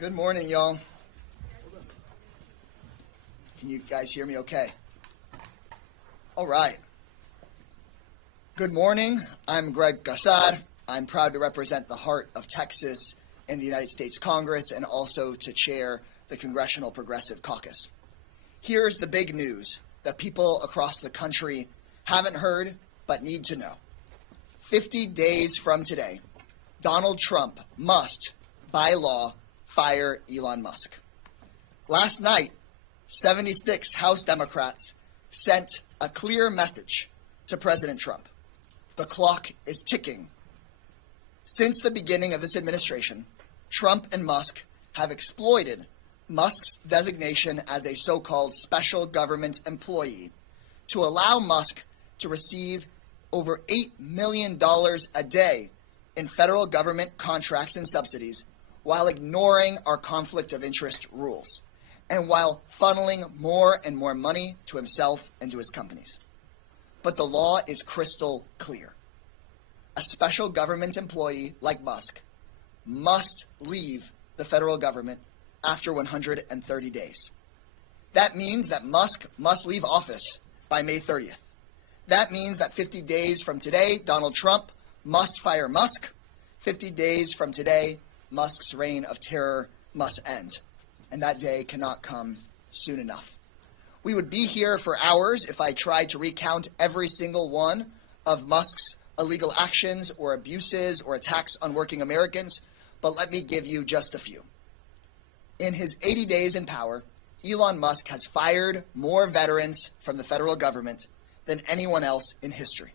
Good morning, y'all. Can you guys hear me okay? All right. Good morning. I'm Greg Casar. I'm proud to represent the heart of Texas in the United States Congress and also to chair the Congressional Progressive Caucus. Here's the big news that people across the country haven't heard but need to know. 50 days from today, Donald Trump must, by law, fire Elon Musk. Last night, 76 House Democrats sent a clear message to President Trump. The clock is ticking. Since the beginning of this administration, Trump and Musk have exploited Musk's designation as a so-called special government employee to allow Musk to receive over $8 million a day in federal government contracts and subsidies while ignoring our conflict of interest rules and while funneling more and more money to himself and to his companies. But the law is crystal clear. A special government employee like Musk must leave the federal government after 130 days. That means that Musk must leave office by May 30th. That means that 50 days from today, Donald Trump must fire Musk. 50 days from today, Musk's reign of terror must end. And that day cannot come soon enough. We would be here for hours if I tried to recount every single one of Musk's illegal actions or abuses or attacks on working Americans, but let me give you just a few. In his 80 days in power, Elon Musk has fired more veterans from the federal government than anyone else in history.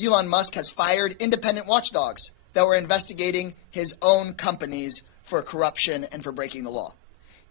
Elon Musk has fired independent watchdogs that were investigating his own companies for corruption and for breaking the law.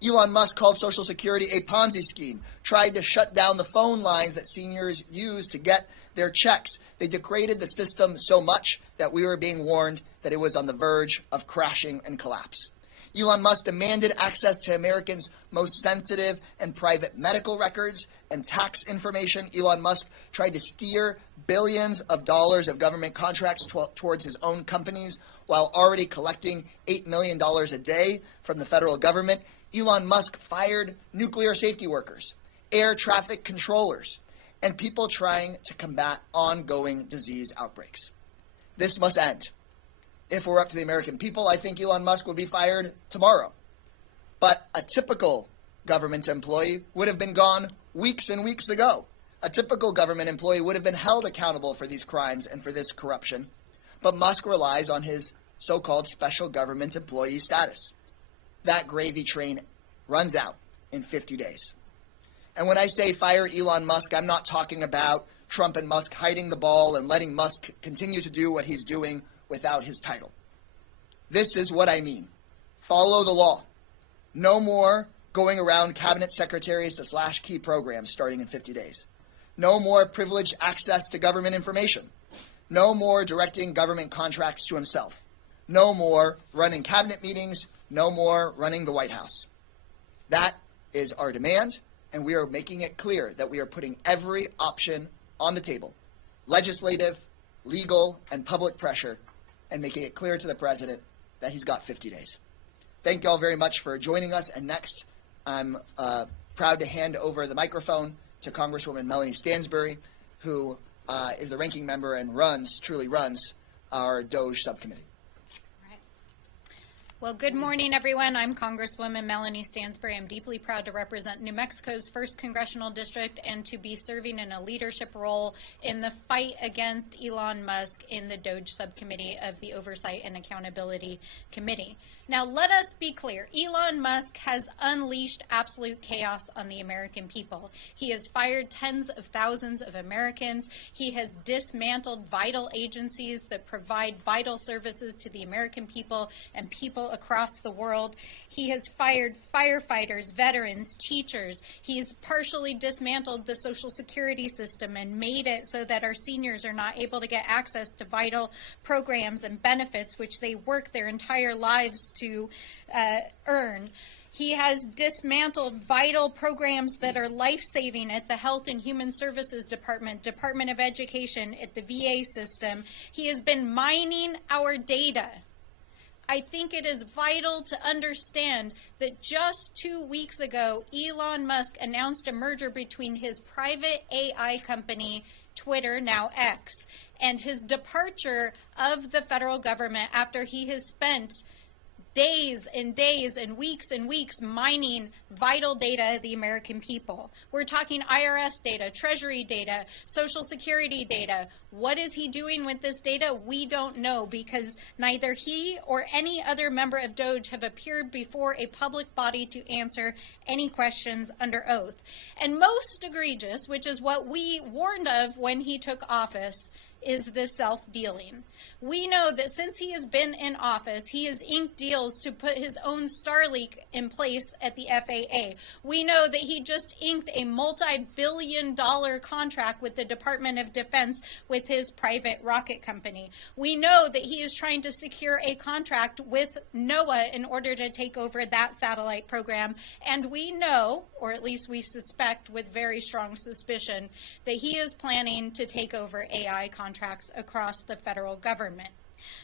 Elon Musk called Social Security a Ponzi scheme, tried to shut down the phone lines that seniors use to get their checks. They degraded the system so much that we were being warned that it was on the verge of crashing and collapse. Elon Musk demanded access to Americans' most sensitive and private medical records and tax information. Elon Musk tried to steer billions of dollars of government contracts towards his own companies while already collecting $8 million a day from the federal government. Elon Musk fired nuclear safety workers, air traffic controllers, and people trying to combat ongoing disease outbreaks. This must end. If we're up to the American people, I think Elon Musk would be fired tomorrow. But a typical government employee would have been gone weeks and weeks ago. A typical government employee would have been held accountable for these crimes and for this corruption. But Musk relies on his so-called special government employee status. That gravy train runs out in 50 days. And when I say fire Elon Musk, I'm not talking about Trump and Musk hiding the ball and letting Musk continue to do what he's doing without his title. This is what I mean. Follow the law. No more going around cabinet secretaries to slash key programs starting in 50 days. No more privileged access to government information. No more directing government contracts to himself. No more running cabinet meetings. No more running the White House. That is our demand, and we are making it clear that we are putting every option on the table, legislative, legal, and public pressure, and making it clear to the president that he's got 50 days. Thank you all very much for joining us. And next, I'm proud to hand over the microphone to Congresswoman Melanie Stansbury, who is the ranking member and truly runs our DOJ subcommittee. Well, good morning, everyone. I'm Congresswoman Melanie Stansbury. I'm deeply proud to represent New Mexico's 1st Congressional District and to be serving in a leadership role in the fight against Elon Musk in the DOJ subcommittee of the Oversight and Accountability Committee. Now, let us be clear. Elon Musk has unleashed absolute chaos on the American people. He has fired tens of thousands of Americans. He has dismantled vital agencies that provide vital services to the American people and people across the world. He has fired firefighters, veterans, teachers. He's partially dismantled the Social Security system and made it so that our seniors are not able to get access to vital programs and benefits which they work their entire lives to earn. He has dismantled vital programs that are life-saving at the Health and Human Services Department, Department of Education, at the VA system. He has been mining our data I think it is vital to understand that just 2 weeks ago, Elon Musk announced a merger between his private AI company, Twitter, now X, and his departure of the federal government after he has spent days and weeks mining vital data of the American people. We're talking IRS data, Treasury data, Social Security data. What is he doing with this data? We don't know, because neither he or any other member of DOGE have appeared before a public body to answer any questions under oath. And most egregious, which is what we warned of when he took office, is this self-dealing. We know that since he has been in office, he has inked deals to put his own Starlink in place at the FAA. We know that he just inked a multi-billion-dollar contract with the Department of Defense with his private rocket company. We know that he is trying to secure a contract with NOAA in order to take over that satellite program. And we know, or at least we suspect with very strong suspicion, that he is planning to take over AI contracts across the federal government.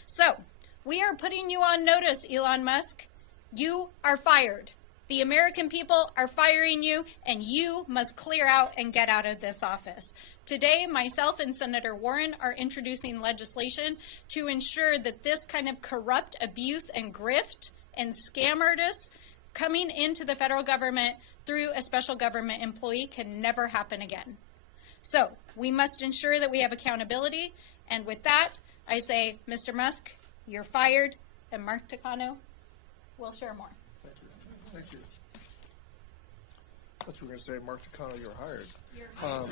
So, we are putting you on notice, Elon Musk. You are fired. The American people are firing you, and you must clear out and get out of this office. Today, myself and Senator Warren are introducing legislation to ensure that this kind of corrupt abuse and grift and scam artists coming into the federal government through a special government employee can never happen again. So we must ensure that we have accountability. And with that, I say, Mr. Musk, you're fired, and Mark Takano will share more. Thank you. Thank you. I thought you were going to say, Mark Takano, you're hired. You're hired.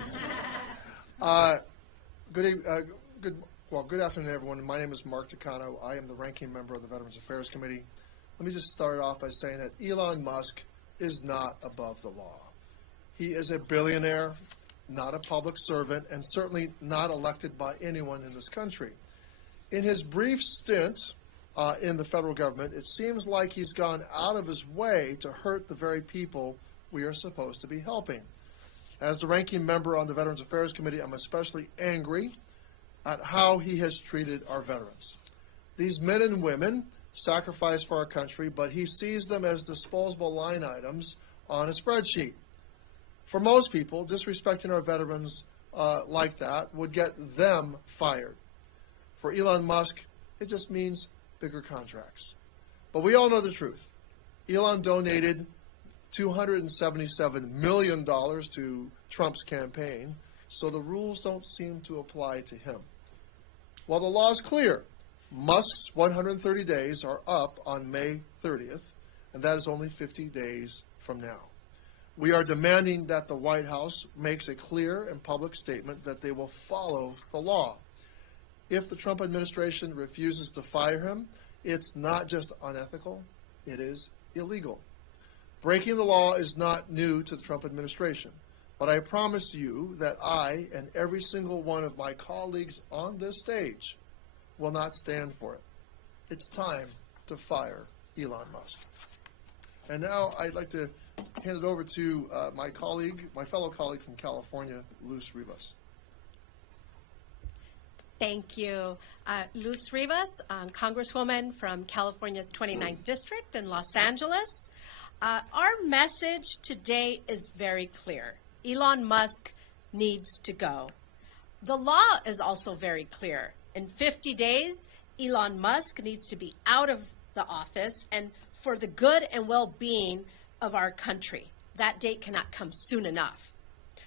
Good afternoon, everyone. My name is Mark Takano. I am the ranking member of the Veterans Affairs Committee. Let me just start off by saying that Elon Musk is not above the law. He is a billionaire, not a public servant, and certainly not elected by anyone in this country. In his brief stint in the federal government, it seems like he's gone out of his way to hurt the very people we are supposed to be helping. As the ranking member on the Veterans Affairs Committee, I'm especially angry at how he has treated our veterans. These men and women sacrifice for our country, but he sees them as disposable line items on a spreadsheet. For most people, disrespecting our veterans like that would get them fired. For Elon Musk, it just means bigger contracts. But we all know the truth. Elon donated $277 million to Trump's campaign, so the rules don't seem to apply to him. While the law is clear, Musk's 130 days are up on May 30th, and that is only 50 days from now. We are demanding that the White House makes a clear and public statement that they will follow the law. If the Trump administration refuses to fire him, it's not just unethical, it is illegal. Breaking the law is not new to the Trump administration, but I promise you that I and every single one of my colleagues on this stage will not stand for it. It's time to fire Elon Musk. And now I'd like to hand it over to my fellow colleague from California, Luz Rivas. Thank you. Luz Rivas, Congresswoman from California's 29th District in Los Angeles. Our message today is very clear. Elon Musk needs to go. The law is also very clear. In 50 days, Elon Musk needs to be out of the office and for the good and well-being of our country. That date cannot come soon enough.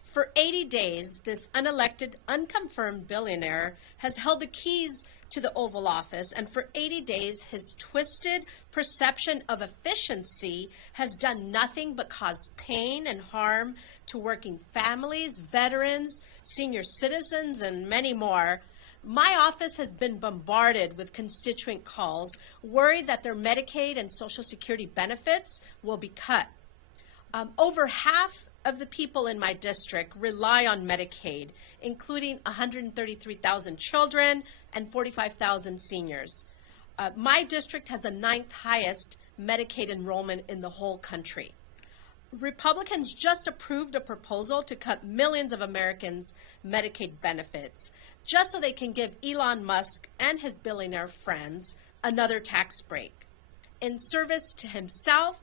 For 80 days, this unelected, unconfirmed billionaire has held the keys to the Oval Office, and for 80 days, his twisted perception of efficiency has done nothing but cause pain and harm to working families, veterans, senior citizens, and many more. My office has been bombarded with constituent calls, worried that their Medicaid and Social Security benefits will be cut. Over half of the people in my district rely on Medicaid, including 133,000 children and 45,000 seniors. My district has the 9th highest Medicaid enrollment in the whole country. Republicans just approved a proposal to cut millions of Americans' Medicaid benefits, just so they can give Elon Musk and his billionaire friends another tax break. In service to himself,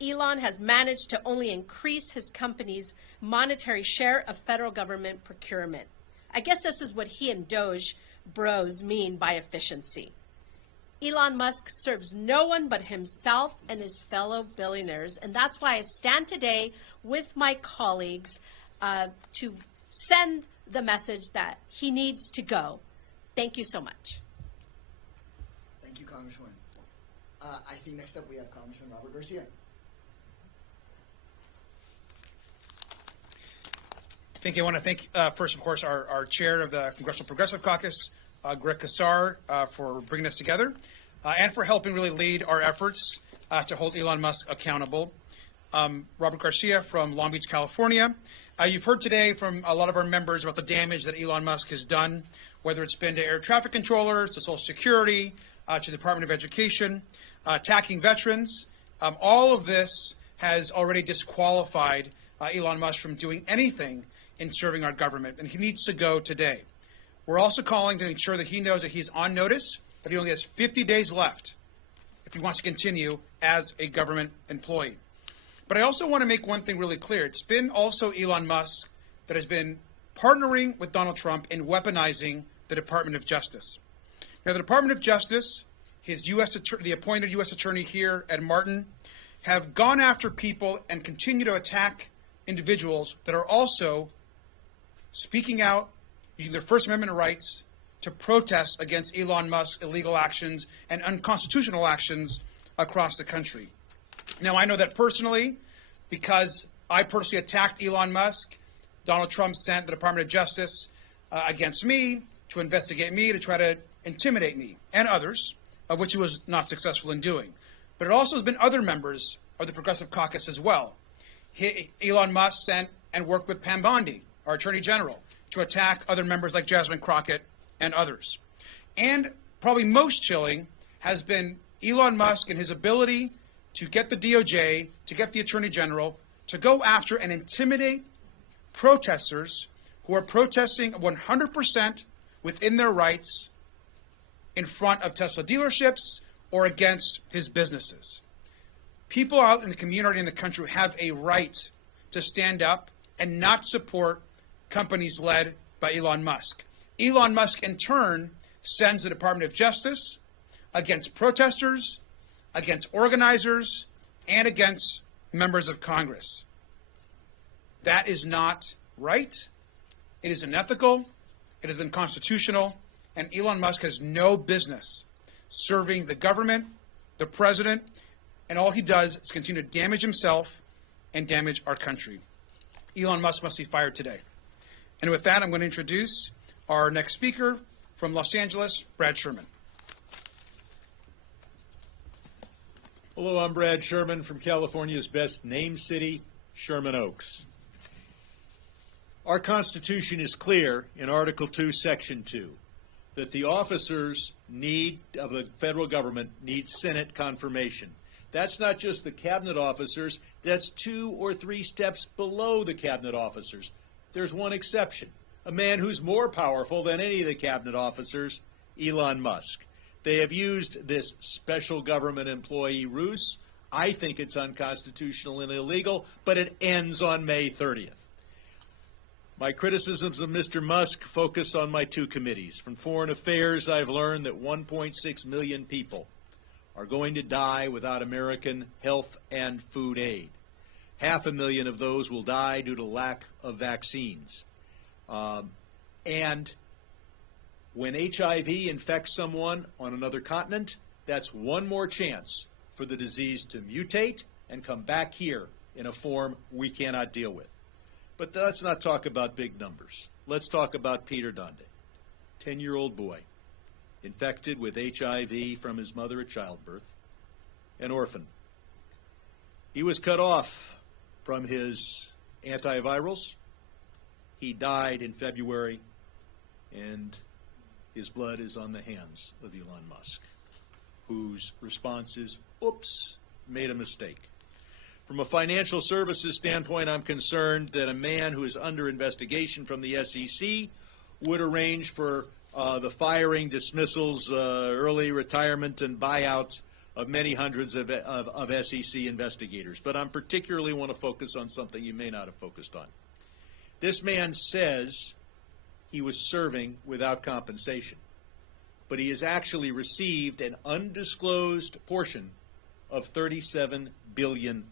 Elon has managed to only increase his company's monetary share of federal government procurement. I guess this is what he and Doge bros mean by efficiency. Elon Musk serves no one but himself and his fellow billionaires, and that's why I stand today with my colleagues to send the message that he needs to go. Thank you so much. Thank you, Congresswoman. I think next up we have Congressman Robert Garcia. Thank you. I want to thank, first, of course, our chair of the Congressional Progressive Caucus, Greg Casar, for bringing us together and for helping really lead our efforts to hold Elon Musk accountable. Robert Garcia from Long Beach, California. You've heard today from a lot of our members about the damage that Elon Musk has done, whether it's been to air traffic controllers, to Social Security, to the Department of Education, attacking veterans. All of this has already disqualified Elon Musk from doing anything in serving our government, and he needs to go today. We're also calling to ensure that he knows that he's on notice, that he only has 50 days left if he wants to continue as a government employee. But I also want to make one thing really clear. It's been also Elon Musk that has been partnering with Donald Trump in weaponizing the Department of Justice. Now, the Department of Justice, the appointed U.S. attorney here, Ed Martin, have gone after people and continue to attack individuals that are also speaking out, using their First Amendment rights to protest against Elon Musk's illegal actions and unconstitutional actions across the country. Now, I know that personally, because I personally attacked Elon Musk, Donald Trump sent the Department of Justice against me to investigate me, to try to intimidate me and others, of which he was not successful in doing. But it also has been other members of the Progressive Caucus as well. Elon Musk sent and worked with Pam Bondi, our Attorney General, to attack other members like Jasmine Crockett and others. And probably most chilling has been Elon Musk and his ability to get the DOJ, to get the Attorney General, to go after and intimidate protesters who are protesting 100% within their rights in front of Tesla dealerships or against his businesses. People out in the community and the country have a right to stand up and not support companies led by Elon Musk. Elon Musk, in turn, sends the Department of Justice against protesters, against organizers, and against members of Congress. That is not right. It is unethical. It is unconstitutional. And Elon Musk has no business serving the government, the president, and all he does is continue to damage himself and damage our country. Elon Musk must be fired today. And with that, I'm going to introduce our next speaker from Los Angeles, Brad Sherman. Hello, I'm Brad Sherman from California's best named city, Sherman Oaks. Our Constitution is clear in Article 2, Section 2, that the officers of the federal government need Senate confirmation. That's not just the cabinet officers, that's 2 or 3 steps below the cabinet officers. There's one exception, a man who's more powerful than any of the cabinet officers, Elon Musk. They have used this special government employee ruse. I think it's unconstitutional and illegal, but it ends on May 30th. My criticisms of Mr. Musk focus on my 2 committees. From Foreign Affairs, I've learned that 1.6 million people are going to die without American health and food aid. 500,000 of those will die due to lack of vaccines. And when HIV infects someone on another continent, that's one more chance for the disease to mutate and come back here in a form we cannot deal with. But let's not talk about big numbers. Let's talk about Peter Donde, 10-year-old boy, infected with HIV from his mother at childbirth, an orphan. He was cut off from his antivirals. He died in February, and his blood is on the hands of Elon Musk, whose response is, oops, made a mistake. From a financial services standpoint, I'm concerned that a man who is under investigation from the SEC would arrange for the firing, dismissals, early retirement, and buyouts of many hundreds of SEC investigators. But I particularly want to focus on something you may not have focused on. This man says he was serving without compensation, but he has actually received an undisclosed portion of $37 billion.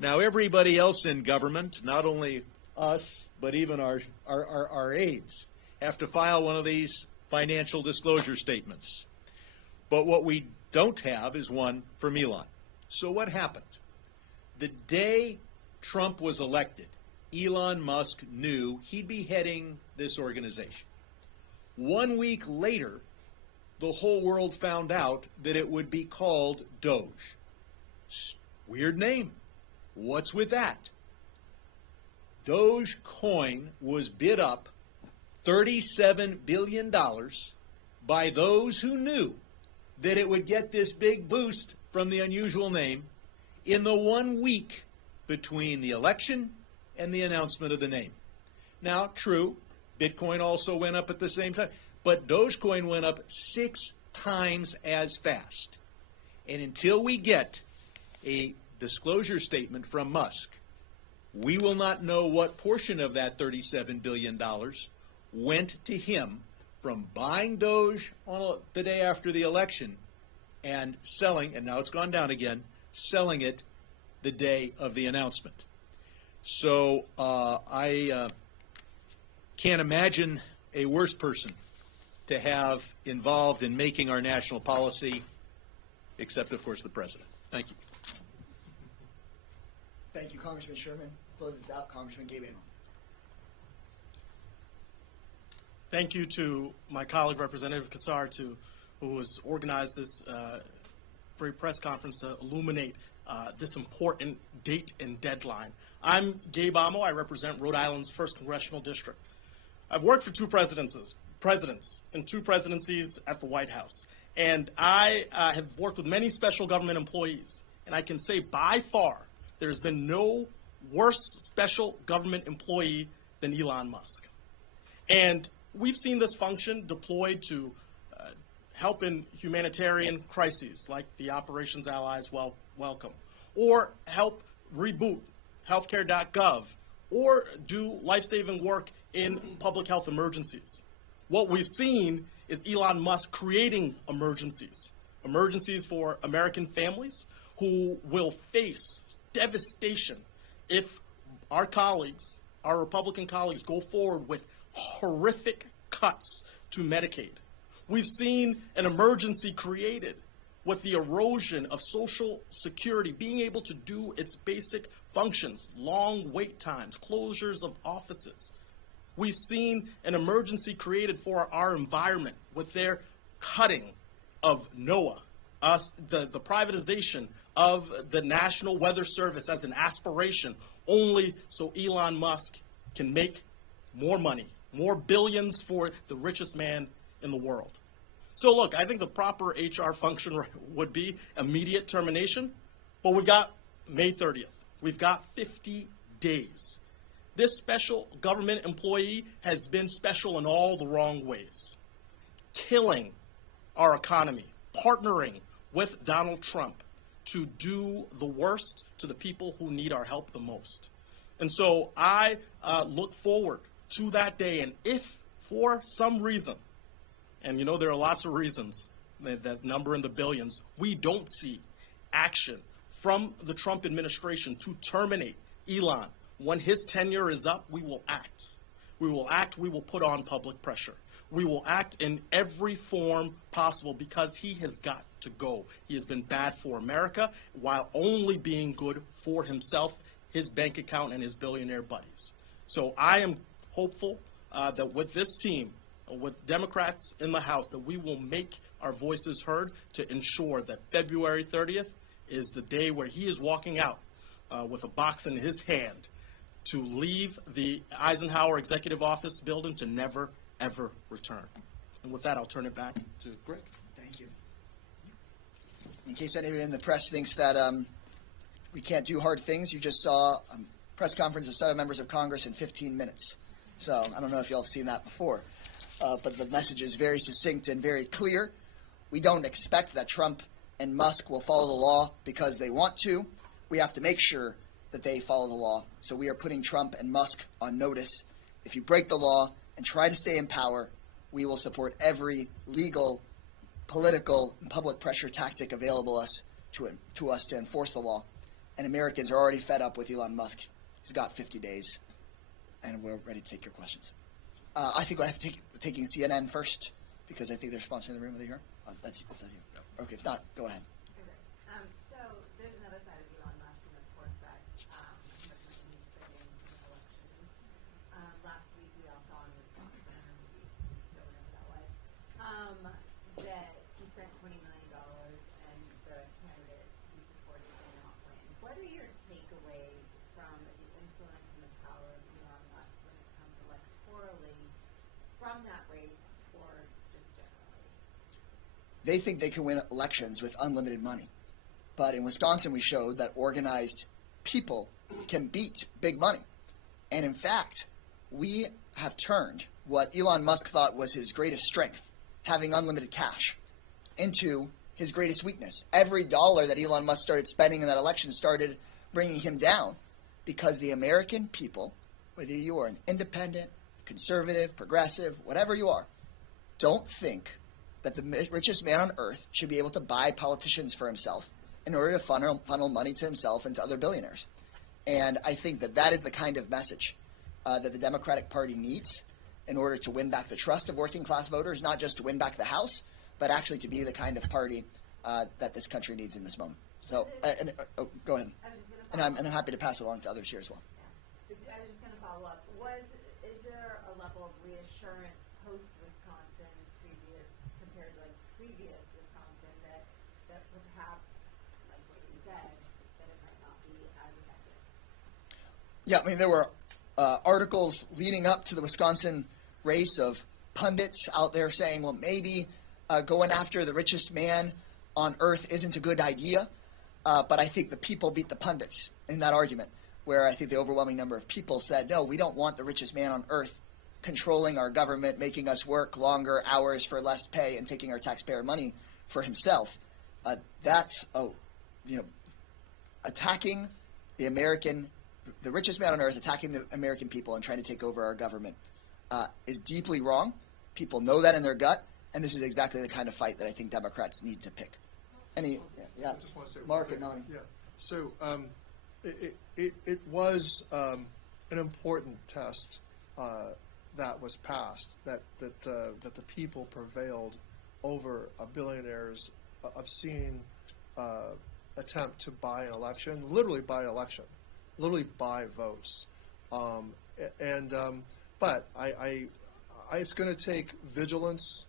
Now, everybody else in government, not only us, but even our aides, have to file one of these financial disclosure statements. But what we don't have is one from Elon. So what happened? The day Trump was elected, Elon Musk knew he'd be heading this organization. 1 week later, the whole world found out that it would be called Doge. Weird name. What's with that? Dogecoin was bid up $37 billion by those who knew that it would get this big boost from the unusual name in the 1 week between the election and the announcement of the name. Now, true, Bitcoin also went up at the same time, but Dogecoin went up 6 times as fast. And until we get a disclosure statement from Musk, we will not know what portion of that $37 billion went to him from buying Doge on the day after the election and selling, and now it's gone down again, selling it the day of the announcement. So I can't imagine a worse person to have involved in making our national policy, except, of course, the president. Thank you. Thank you, Congressman Sherman. Closes out, Congressman Gabe. Thank you to my colleague, Representative Casar, who has organized this free press conference to illuminate this important date and deadline. I'm Gabe. I represent Rhode Island's 1st Congressional District. I've worked for two presidents and 2 presidencies at the White House. And I have worked with many special government employees. And I can say by far there's been no worse special government employee than Elon Musk. And we've seen this function deployed to help in humanitarian crises like the Operations Allies Welcome, or help reboot healthcare.gov, or do life-saving work in public health emergencies. What we've seen is Elon Musk creating emergencies for American families who will face devastation if our colleagues, our Republican colleagues, go forward with horrific cuts to Medicaid. We've seen an emergency created with the erosion of Social Security being able to do its basic functions, long wait times, closures of offices. We've seen an emergency created for our environment with their cutting of NOAA, the privatization of the National Weather Service as an aspiration, only so Elon Musk can make more money, more billions for the richest man in the world. So look, I think the proper HR function would be immediate termination, but we've got May 30th. We've got 50 days. This special government employee has been special in all the wrong ways, killing our economy, partnering with Donald Trump to do the worst to the people who need our help the most. And so I look forward to that day, and if for some reason, and you know there are lots of reasons that number in the billions, we don't see action from the Trump administration to terminate Elon when his tenure is up, we will act. We will act. We will put on public pressure. We will act in every form possible because he has got to go. He has been bad for America while only being good for himself, his bank account, and his billionaire buddies. So I am hopeful that with this team, with Democrats in the House, that we will make our voices heard to ensure that February 30th is the day where he is walking out with a box in his hand to leave the Eisenhower Executive Office building to never, ever return. And with that, I'll turn it back to Greg. Thank you. In case anybody in the press thinks that we can't do hard things, you just saw a press conference of 7 members of Congress in 15 minutes. So I don't know if you all have seen that before. but the message is very succinct and very clear. We don't expect that Trump and Musk will follow the law because they want to. We have to make sure that they follow the law. So we are putting Trump and Musk on notice. If you break the law and try to stay in power, we will support every legal, political, and public pressure tactic available to us to enforce the law. And Americans are already fed up with Elon Musk. He's got 50 days, and we're ready to take your questions. I think I have to taking CNN first because I think they're sponsoring the room over here. That's not you. No. Okay, if not, go ahead. So there's another side of Elon Musk, and of course that how much money he's spending in elections. Last week we all saw in Wisconsin, whatever that was, that he spent $20 million and the candidate he supported did not win. What are your takeaways from the influence and the power of Elon Musk when it comes electorally from that race or just generally? They think they can win elections with unlimited money. But in Wisconsin, we showed that organized people can beat big money. And in fact, we have turned what Elon Musk thought was his greatest strength, having unlimited cash, into his greatest weakness. Every dollar that Elon Musk started spending in that election started bringing him down because the American people, whether you are an independent, conservative, progressive, whatever you are, don't think that the richest man on earth should be able to buy politicians for himself in order to funnel money to himself and to other billionaires. And I think that that is the kind of message that the Democratic Party needs in order to win back the trust of working class voters, not just to win back the House, but actually to be the kind of party that this country needs in this moment. So, go ahead. And I'm happy to pass it along to others here as well. Yeah. I was just going to follow up. Is there a level of reassurance post-Wisconsin compared to previous Wisconsin that perhaps, like what you said, that it might not be as effective? Yeah, I mean, there were articles leading up to the Wisconsin race of pundits out there saying, well, maybe going after the richest man on earth isn't a good idea. But I think the people beat the pundits in that argument, where I think the overwhelming number of people said, no, we don't want the richest man on earth controlling our government, making us work longer hours for less pay, and taking our taxpayer money for himself. That's attacking the richest man on earth, attacking the American people and trying to take over our government is deeply wrong. People know that in their gut, and this is exactly the kind of fight that I think Democrats need to pick. I just want to say Mark and Melanie. Yeah. So it was an important test that was passed, that the people prevailed over a billionaire's obscene attempt to buy an election, literally buy an election, literally buy votes. But it's going to take vigilance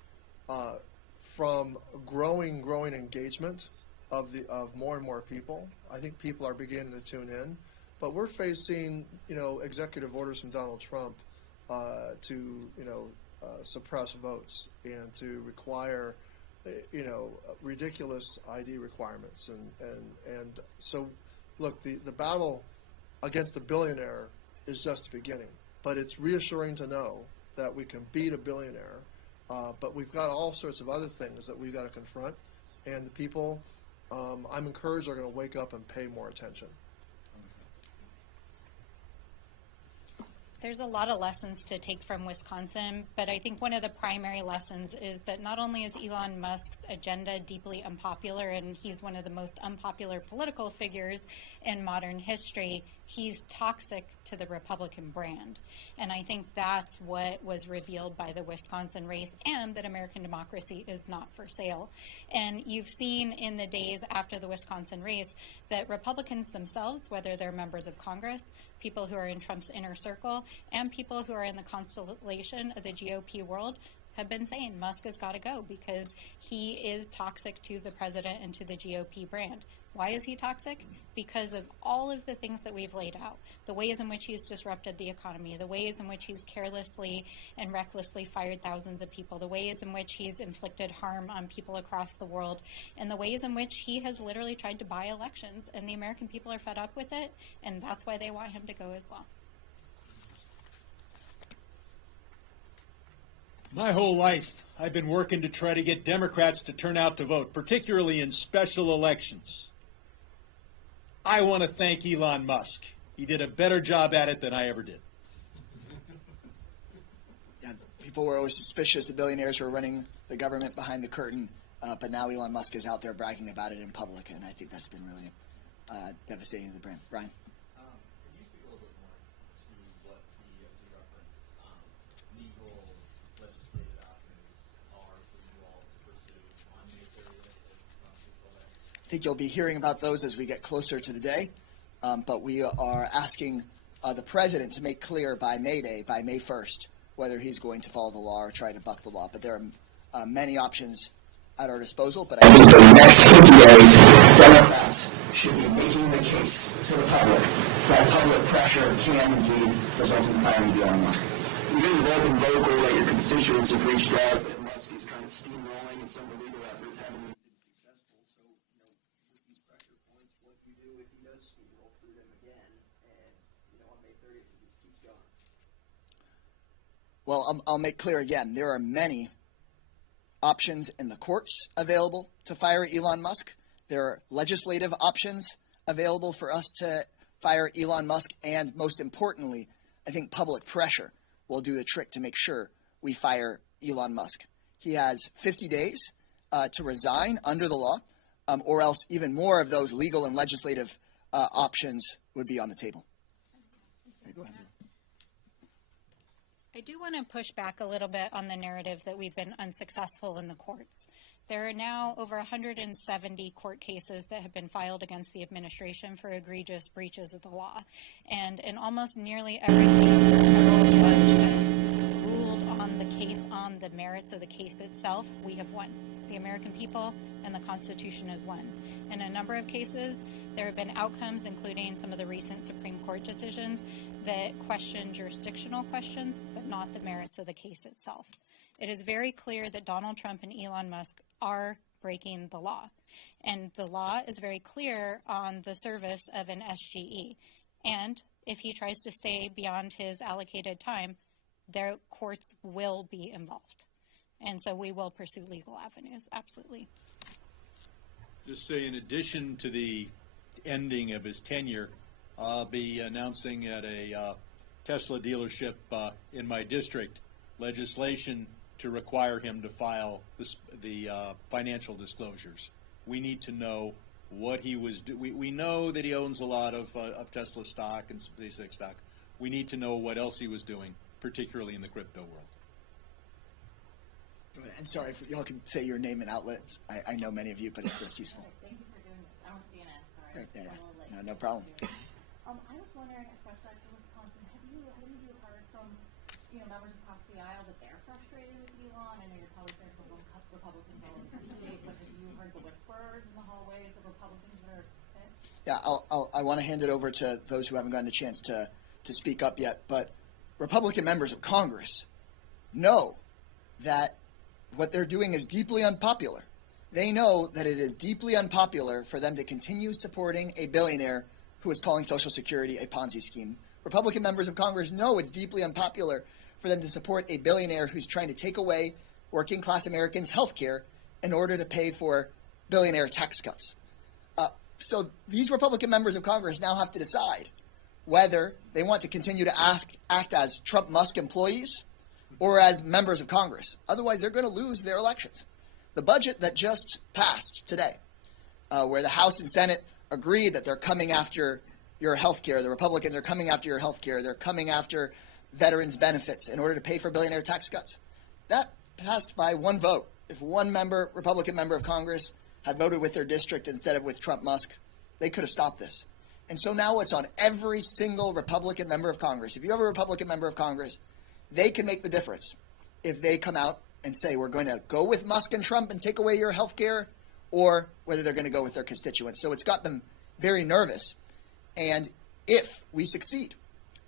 from growing engagement of more and more people. I think people are beginning to tune in, but we're facing executive orders from Donald Trump to suppress votes and to require ridiculous ID requirements and so look, the battle against the billionaire is just the beginning, but it's reassuring to know that we can beat a billionaire. But we've got all sorts of other things that we've got to confront, and the people, I'm encouraged, are going to wake up and pay more attention. There's a lot of lessons to take from Wisconsin, but I think one of the primary lessons is that not only is Elon Musk's agenda deeply unpopular, and he's one of the most unpopular political figures in modern history, he's toxic to the Republican brand. And I think that's what was revealed by the Wisconsin race, and that American democracy is not for sale. And you've seen in the days after the Wisconsin race that Republicans themselves, whether they're members of Congress, people who are in Trump's inner circle, and people who are in the constellation of the GOP world, have been saying Musk has got to go because he is toxic to the president and to the GOP brand. Why is he toxic? Because of all of the things that we've laid out, the ways in which he's disrupted the economy, the ways in which he's carelessly and recklessly fired thousands of people, the ways in which he's inflicted harm on people across the world, and the ways in which he has literally tried to buy elections. And the American people are fed up with it, and that's why they want him to go as well. My whole life, I've been working to try to get Democrats to turn out to vote, particularly in special elections. I want to thank Elon Musk. He did a better job at it than I ever did. Yeah, people were always suspicious the billionaires were running the government behind the curtain, but now Elon Musk is out there bragging about it in public, and I think that's been really devastating to the brand. Brian? Can you speak a little bit more to what the reference legal legislative avenues are for you all to pursue on May 30th I think you'll be hearing about those as we get closer to the day, but we are asking the president to make clear by May Day, by May 1st, whether he's going to follow the law or try to buck the law. But there are many options at our disposal, but I think for the next 50 days, Democrats should be making the case to the public that public pressure can indeed result in the firing of Elon Musk. You've been vocal that your constituents have reached out, that Musk is kind of steamrolling and some of the legal efforts haven't been successful. So, with these pressure points, what do you do if he does steamroll through them again? And, on May 30th, he just keeps going. Well, I'll make clear again, there are many options in the courts available to fire Elon Musk. There are legislative options available for us to fire Elon Musk. And most importantly, I think public pressure will do the trick to make sure we fire Elon Musk. He has 50 days to resign under the law, or else even more of those legal and legislative options would be on the table. Okay, go ahead. I do want to push back a little bit on the narrative that we've been unsuccessful in the courts. There are now over 170 court cases that have been filed against the administration for egregious breaches of the law. And in almost nearly every case, the federal judge has ruled on the case, on the merits of the case itself. We have won. The American people and the Constitution has won. In a number of cases, there have been outcomes, including some of the recent Supreme Court decisions, that question jurisdictional questions, but not the merits of the case itself. It is very clear that Donald Trump and Elon Musk are breaking the law. And the law is very clear on the service of an SGE. And if he tries to stay beyond his allocated time, their courts will be involved. And so we will pursue legal avenues, absolutely. Just say, in addition to the ending of his tenure, I'll be announcing at a Tesla dealership in my district legislation to require him to file the financial disclosures. We need to know what he was doing. We know that he owns a lot of Tesla stock and SpaceX stock. We need to know what else he was doing, particularly in the crypto world. And sorry, if y'all can say your name and outlets. I know many of you, but it's just useful. Thank you for doing this. I'm with CNN, sorry. Yeah. No problem. I was wondering, especially after Wisconsin, have you heard from members across the aisle that they're frustrated with Elon? I know you're probably hearing from Republicans all over the state, but have you heard the whispers in the hallways of Republicans that are pissed? Yeah, I want to hand it over to those who haven't gotten a chance to speak up yet. But Republican members of Congress know that what they're doing is deeply unpopular. They know that it is deeply unpopular for them to continue supporting a billionaire who is calling Social Security a Ponzi scheme. Republican members of Congress know it's deeply unpopular for them to support a billionaire who's trying to take away working class Americans' health care in order to pay for billionaire tax cuts. So these Republican members of Congress now have to decide whether they want to continue to act as Trump Musk employees or as members of Congress. Otherwise, they're going to lose their elections. The budget that just passed today, where the House and Senate agreed that they're coming after your health care, the Republicans are coming after your health care, they're coming after veterans' benefits in order to pay for billionaire tax cuts. That passed by one vote. If one Republican member of Congress had voted with their district instead of with Trump Musk, they could have stopped this. And so now it's on every single Republican member of Congress. If you have a Republican member of Congress, they can make the difference if they come out and say we're going to go with Musk and Trump and take away your health care, or whether they're going to go with their constituents. So it's got them very nervous. And if we succeed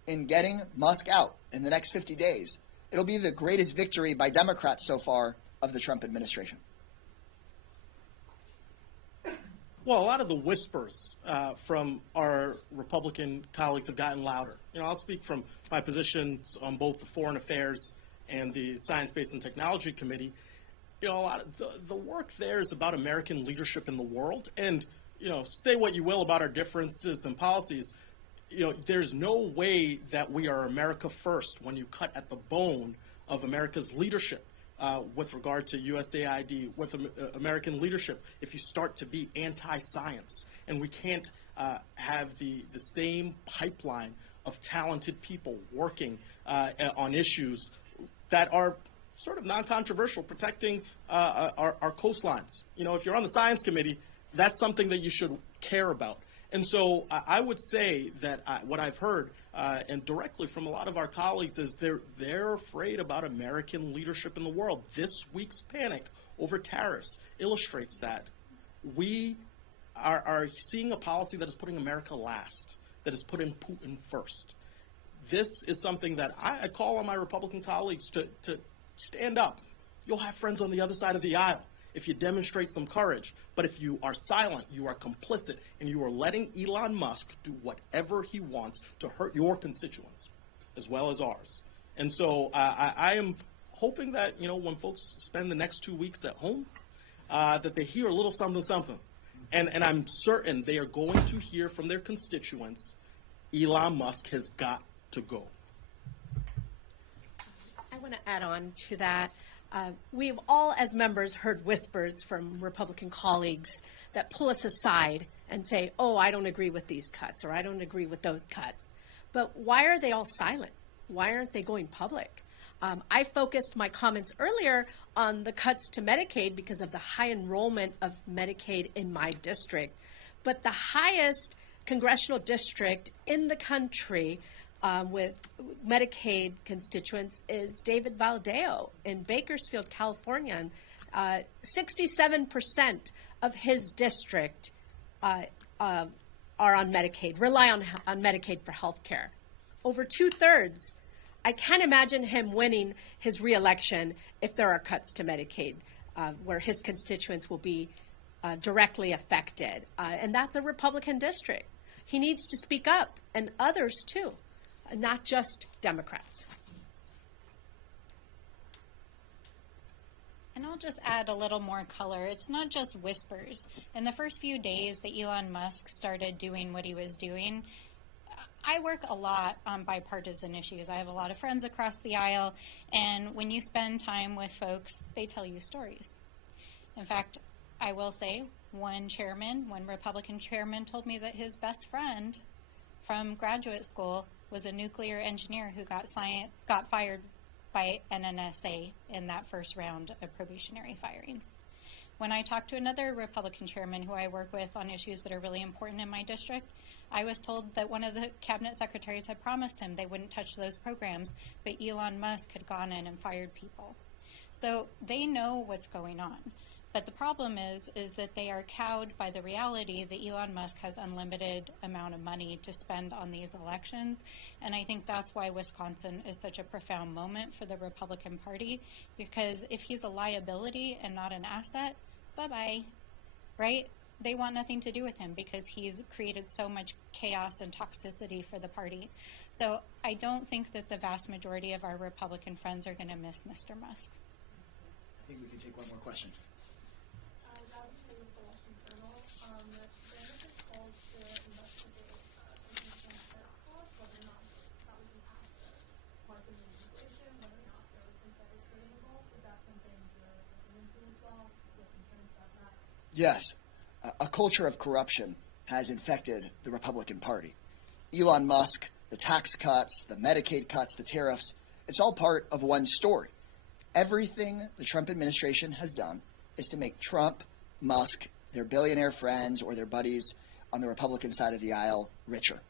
in getting Musk out in the next 50 days, it'll be the greatest victory by Democrats so far of the Trump administration. Well, a lot of the whispers from our Republican colleagues have gotten louder. I'll speak from my positions on both the foreign affairs and the Science, Space, and Technology Committee, a lot of the work there is about American leadership in the world. And, say what you will about our differences and policies, there's no way that we are America first when you cut at the bone of America's leadership with regard to USAID, with American leadership, if you start to be anti-science. And we can't have the same pipeline of talented people working on issues that are sort of non-controversial, protecting our coastlines. If you're on the Science Committee, that's something that you should care about. And so I would say that what I've heard, and directly from a lot of our colleagues, is they're afraid about American leadership in the world. This week's panic over tariffs illustrates that. We are seeing a policy that is putting America last, that is putting Putin first. This is something that I call on my Republican colleagues to stand up. You'll have friends on the other side of the aisle if you demonstrate some courage. But if you are silent, you are complicit, and you are letting Elon Musk do whatever he wants to hurt your constituents as well as ours. And so I am hoping that, when folks spend the next 2 weeks at home, that they hear a little something, something. And I'm certain they are going to hear from their constituents, Elon Musk has got to go. I want to add on to that. We've all, as members, heard whispers from Republican colleagues that pull us aside and say, oh, I don't agree with these cuts, or I don't agree with those cuts. But why are they all silent? Why aren't they going public? I focused my comments earlier on the cuts to Medicaid because of the high enrollment of Medicaid in my district. But the highest congressional district in the country with Medicaid constituents is David Valdeo in Bakersfield, California. 67% of his district are on Medicaid, rely on Medicaid for health care. Over 2/3. I can't imagine him winning his reelection if there are cuts to Medicaid, where his constituents will be directly affected. And that's a Republican district. He needs to speak up, and others too, not just Democrats. And I'll just add a little more color. It's not just whispers. In the first few days that Elon Musk started doing what he was doing, I work a lot on bipartisan issues. I have a lot of friends across the aisle, and when you spend time with folks, they tell you stories. In fact, I will say one Republican chairman told me that his best friend from graduate school was a nuclear engineer who got fired by NNSA in that first round of probationary firings. When I talked to another Republican chairman who I work with on issues that are really important in my district, I was told that one of the cabinet secretaries had promised him they wouldn't touch those programs, but Elon Musk had gone in and fired people. So they know what's going on. But the problem is that they are cowed by the reality that Elon Musk has unlimited amount of money to spend on these elections. And I think that's why Wisconsin is such a profound moment for the Republican Party, because if he's a liability and not an asset, bye-bye, right? They want nothing to do with him because he's created so much chaos and toxicity for the party. So I don't think that the vast majority of our Republican friends are going to miss Mr. Musk. I think we can take one more question. Yes, a culture of corruption has infected the Republican Party. Elon Musk, the tax cuts, the Medicaid cuts, the tariffs, it's all part of one story. Everything the Trump administration has done is to make Trump, Musk, their billionaire friends or their buddies on the Republican side of the aisle richer.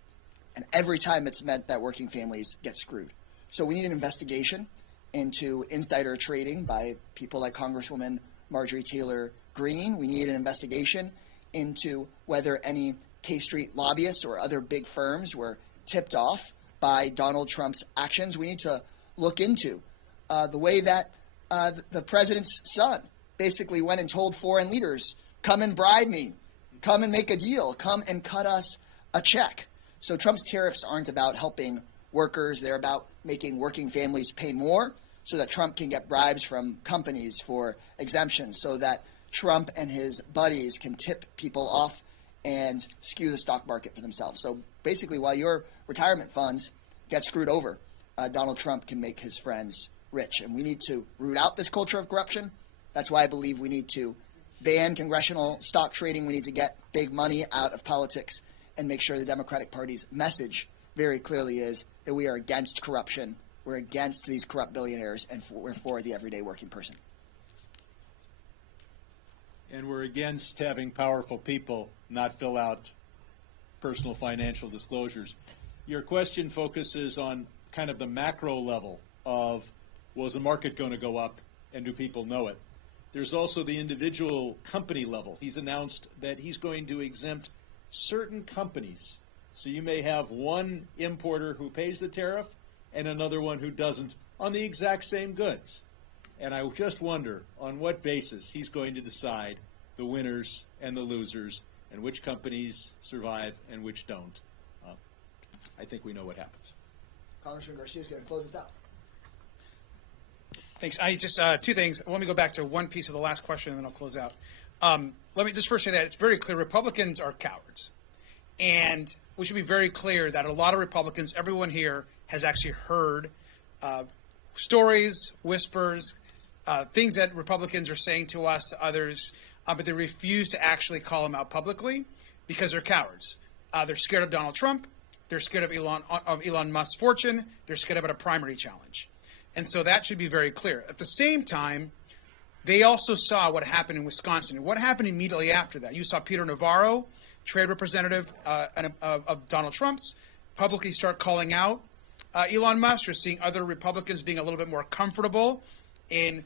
And every time it's meant that working families get screwed. So we need an investigation into insider trading by people like Congresswoman Marjorie Taylor Greene. We need an investigation into whether any K Street lobbyists or other big firms were tipped off by Donald Trump's actions. We need to look into the way that the president's son basically went and told foreign leaders, come and bribe me, come and make a deal, come and cut us a check. So Trump's tariffs aren't about helping workers. They're about making working families pay more. so that Trump can get bribes from companies for exemptions, so that Trump and his buddies can tip people off and skew the stock market for themselves. So basically, while your retirement funds get screwed over, Donald Trump can make his friends rich. And we need to root out this culture of corruption. That's why I believe we need to ban congressional stock trading. We need to get big money out of politics and make sure the Democratic Party's message very clearly is that we are against corruption, we're against these corrupt billionaires, and we're for the everyday working person. And we're against having powerful people not fill out personal financial disclosures. Your question focuses on kind of the macro level of, well, is the market going to go up, and do people know it? There's also the individual company level. He's announced that he's going to exempt certain companies. So you may have one importer who pays the tariff and another one who doesn't on the exact same goods. And I just wonder on what basis he's going to decide the winners and the losers and which companies survive and which don't. I think we know what happens. Congressman Garcia is going to close this out. Thanks. I just two things. Let me go back to one piece of the last question, and then I'll close out. Let me just first say that it's very clear Republicans are cowards. And we should be very clear that a lot of Republicans, everyone here, has actually heard stories, whispers, things that Republicans are saying to us, to others, but they refuse to actually call them out publicly because they're cowards. They're scared of Donald Trump. They're scared of Elon Musk's fortune. They're scared about a primary challenge. And so that should be very clear. At the same time, they also saw what happened in Wisconsin. And what happened immediately after that? You saw Peter Navarro, trade representative of Donald Trump's, publicly start calling out Elon Musk. You're seeing other Republicans being a little bit more comfortable in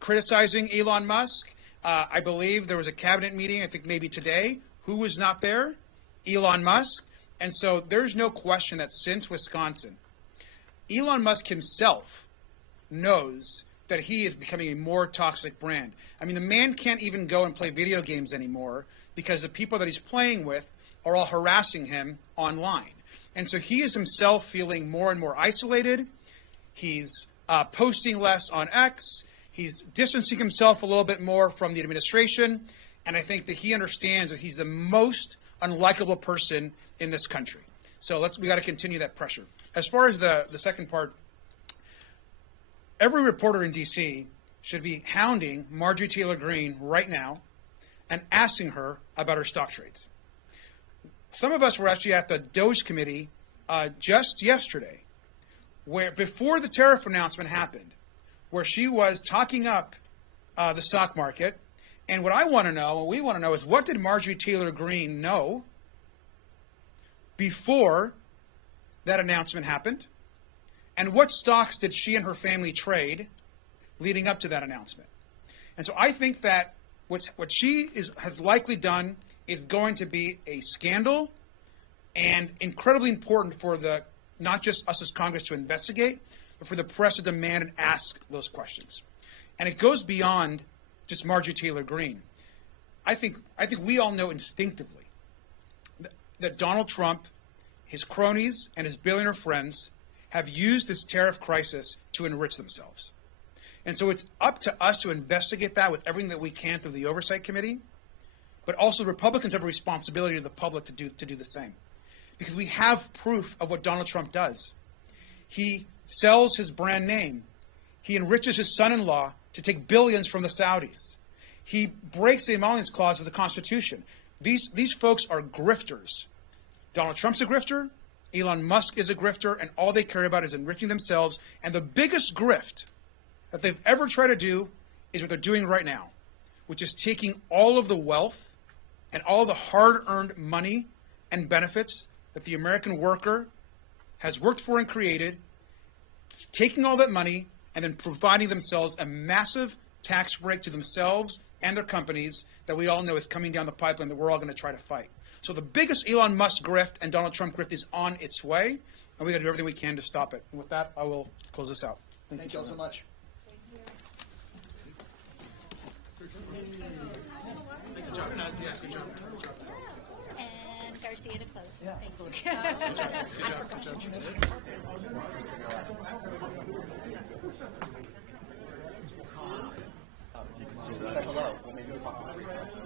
criticizing Elon Musk. I believe there was a cabinet meeting, I think maybe today. Who was not there? Elon Musk. And so there's no question that since Wisconsin, Elon Musk himself knows that he is becoming a more toxic brand. I mean, the man can't even go and play video games anymore because the people that he's playing with are all harassing him online. And so he is himself feeling more and more isolated. He's posting less on X. He's distancing himself a little bit more from the administration. And I think that he understands that he's the most unlikable person in this country. So we got to continue that pressure. As far as the second part, every reporter in D.C. should be hounding Marjorie Taylor Greene right now and asking her about her stock trades. Some of us were actually at the Doge Committee just yesterday, where before the tariff announcement happened, where she was talking up the stock market. And what I want to know, what we want to know, is what did Marjorie Taylor Greene know before that announcement happened? And what stocks did she and her family trade leading up to that announcement? And so I think that what she has likely done is going to be a scandal and incredibly important for not just us as Congress to investigate, but for the press to demand and ask those questions. And it goes beyond just Marjorie Taylor Greene. I think we all know instinctively that Donald Trump, his cronies, and his billionaire friends have used this tariff crisis to enrich themselves. And so it's up to us to investigate that with everything that we can through the Oversight Committee, but also Republicans have a responsibility to the public to do the same. Because we have proof of what Donald Trump does. He sells his brand name. He enriches his son-in-law to take billions from the Saudis. He breaks the emoluments clause of the Constitution. These folks are grifters. Donald Trump's a grifter. Elon Musk is a grifter, and all they care about is enriching themselves. And the biggest grift that they've ever tried to do is what they're doing right now, which is taking all of the wealth and all the hard-earned money and benefits that the American worker has worked for and created, taking all that money and then providing themselves a massive tax break to themselves and their companies that we all know is coming down the pipeline that we're all going to try to fight. So the biggest Elon Musk grift and Donald Trump grift is on its way, and we got to do everything we can to stop it. And with that, I will close this out. Thank you all so much. And Garcia to close. Yeah. Say hello.